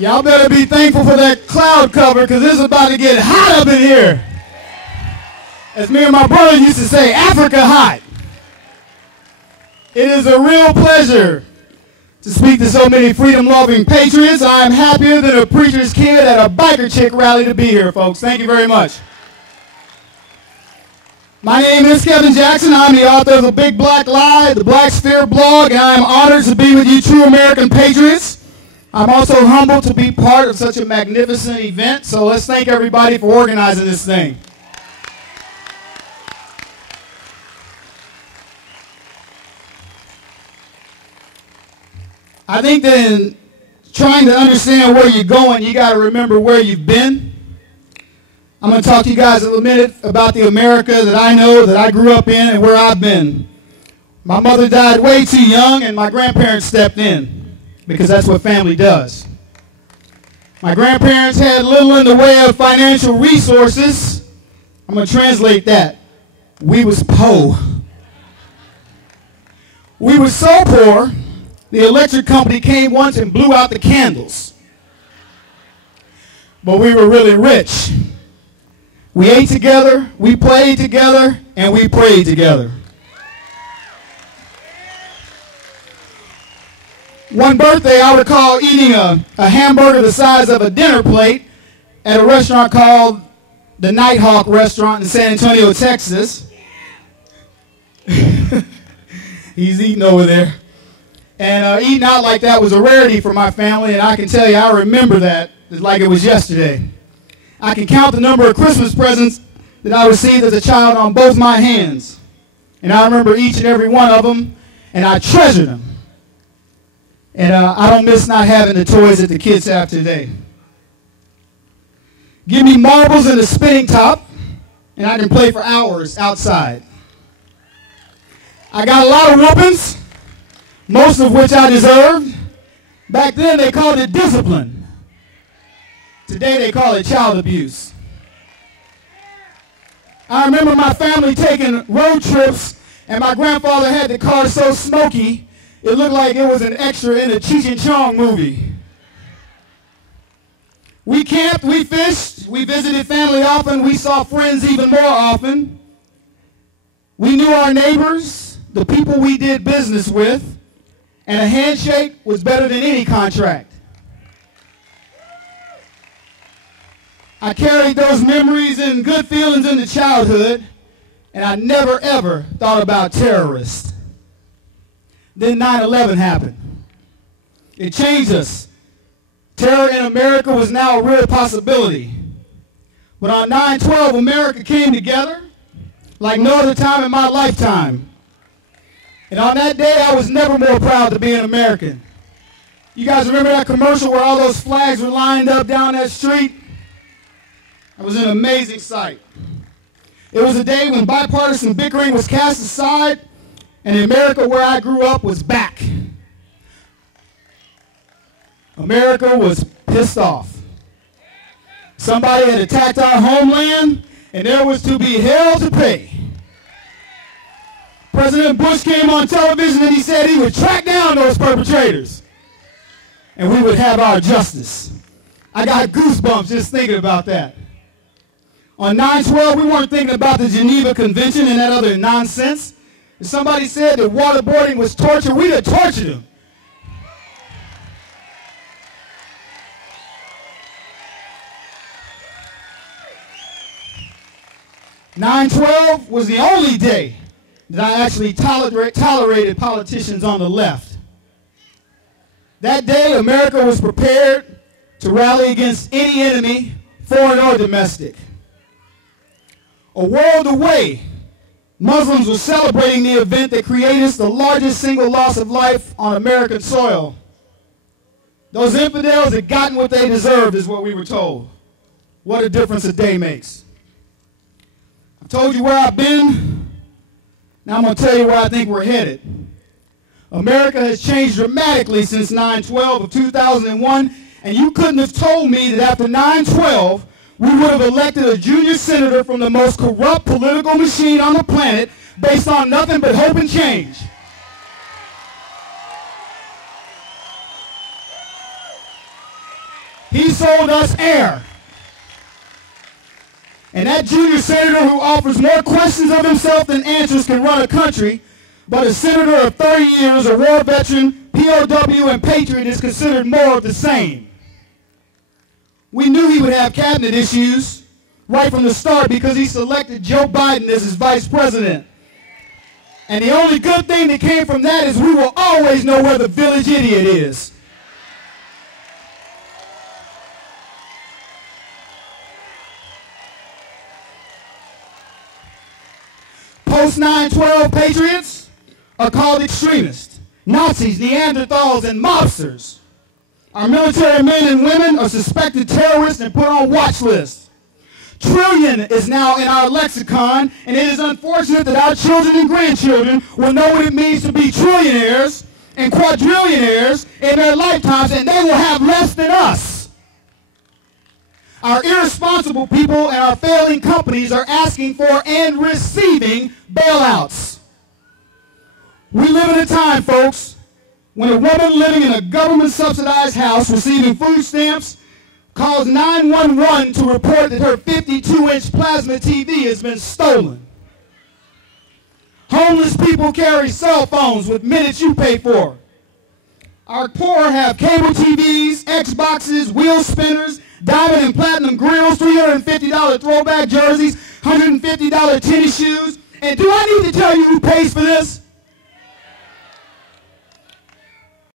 Y'all better be thankful for that cloud cover because it's about to get hot up in here. As me and my brother used to say, Africa hot. It is a real pleasure to speak to so many freedom-loving patriots. I am happier than a preacher's kid at a biker chick rally to be here, folks. Thank you very much. My name is Kevin Jackson. I'm the author of The Big Black Lie, the Black Sphere blog, and I am honored to be with you true American patriots. I'm also humbled to be part of such a magnificent event, so let's thank everybody for organizing this thing. I think that in trying to understand where you're going, you got to remember where you've been. I'm going to talk to you guys a little minute about the America that I know, that I grew up in, and where I've been. My mother died way too young, and my grandparents stepped in, because that's what family does. My grandparents had little in the way of financial resources. I'm going to translate that. We was poor. We were so poor, the electric company came once and blew out the candles. But we were really rich. We ate together, we played together, and we prayed together. One birthday, I recall eating a hamburger the size of a dinner plate at a restaurant called the Nighthawk Restaurant in San Antonio, Texas. He's eating over there. And eating out like that was a rarity for my family, and I can tell you, I remember that like it was yesterday. I can count the number of Christmas presents that I received as a child on both my hands. And I remember each and every one of them, and I treasure them. And I don't miss not having the toys that the kids have today. Give me marbles and a spinning top, and I can play for hours outside. I got a lot of whoopings, most of which I deserved. Back then they called it discipline. Today they call it child abuse. I remember my family taking road trips, and my grandfather had the car so smoky it looked like it was an extra in a Cheech and Chong movie. We camped, we fished, we visited family often, we saw friends even more often. We knew our neighbors, the people we did business with, and a handshake was better than any contract. I carried those memories and good feelings into childhood, and I never ever thought about terrorists. Then 9/11 happened. It changed us. Terror in America was now a real possibility. But on 9/12, America came together like no other time in my lifetime. And on that day, I was never more proud to be an American. You guys remember that commercial where all those flags were lined up down that street? It was an amazing sight. It was a day when bipartisan bickering was cast aside, and America, where I grew up, was back. America was pissed off. Somebody had attacked our homeland, and there was to be hell to pay. President Bush came on television and he said he would track down those perpetrators, and we would have our justice. I got goosebumps just thinking about that. On 9/12, we weren't thinking about the Geneva Convention and that other nonsense. If somebody said that waterboarding was torture, we'd have tortured them. "9/12 was the only day that I actually tolerated politicians on the left. That day, America was prepared to rally against any enemy, foreign or domestic. A world away, Muslims were celebrating the event that created the largest single loss of life on American soil. Those infidels had gotten what they deserved, is what we were told. What a difference a day makes. I've told you where I've been. Now I'm going to tell you where I think we're headed. America has changed dramatically since 9/12 of 2001, and you couldn't have told me that after 9/12, we would have elected a junior senator from the most corrupt political machine on the planet based on nothing but hope and change. sold us air. And that junior senator who offers more questions of himself than answers can run a country, but a senator of 30 years, a war veteran, POW, and patriot is considered more of the same. We knew he would have cabinet issues right from the start because he selected Joe Biden as his vice president. And the only good thing that came from that is we will always know where the village idiot is. Post-9/12 patriots are called extremists, Nazis, Neanderthals, and mobsters. Our military men and women are suspected terrorists and put on watch lists. Trillion is now in our lexicon, and it is unfortunate that our children and grandchildren will know what it means to be trillionaires and quadrillionaires in their lifetimes, and they will have less than us. Our irresponsible people and our failing companies are asking for and receiving bailouts. We live in a time, folks, when a woman living in a government-subsidized house receiving food stamps calls 911 to report that her 52-inch plasma TV has been stolen. Homeless people carry cell phones with minutes you pay for. Our poor have cable TVs, Xboxes, wheel spinners, diamond and platinum grills, $350 throwback jerseys, $150 tennis shoes. And do I need to tell you who pays for this?